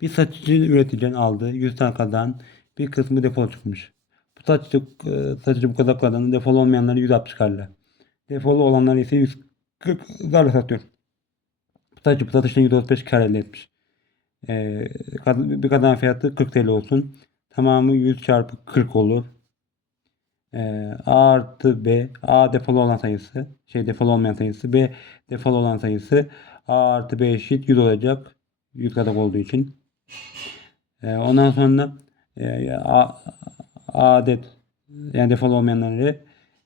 Bir satıcı üreticiden aldığı 100 takadan bir kısmı defol çıkmış. Bu satıcı, e, satıcı bu kazaklardan defol olmayanları 160 karla. Defolu olanları ise 140 zarla satıyor. Bu satıcı bu satıştan 135 kar elde etmiş. Ee, bir kazan fiyatı 40 TL olsun. Tamamı 100 çarpı 40 olur. Ee, A artı B. A defolu olan sayısı. Şey defolu olmayan sayısı. B defolu olan sayısı. A artı B eşit 100 olacak. 100 kazak olduğu için. Ee, ondan sonra e, A, adet yani defol olmayanları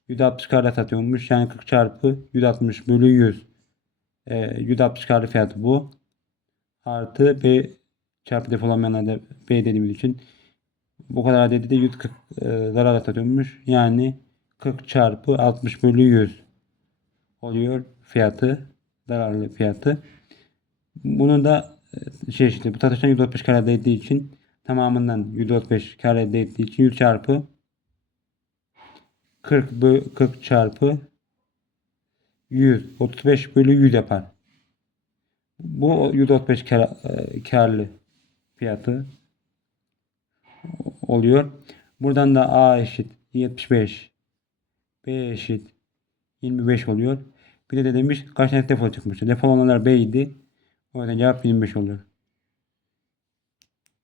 160 karla satıyormuş. Yani 40 çarpı 160 bölü 100. Ee, 160 karlı fiyatı bu. Artı B çarpı defol olmayanlar da B dediğimiz için bu kadar adedi de 140 e, zararla satıyormuş. Yani 40 çarpı 60 bölü 100 oluyor fiyatı. Zararlı fiyatı. Bunu da e, şey işte bu satıştan 135 kar elde ettiği için tamamından 135 kar elde ettiği için 100 çarpı 40 bö 40 çarpı 100 35 bölü 100 yapar. Bu 135 kar, e, karlı fiyatı oluyor. Buradan da A eşit 75 B eşit 25 oluyor. Bir de, de demiş kaç tane defol çıkmıştı. Defol olanlar B idi. O yüzden cevap 25 oluyor.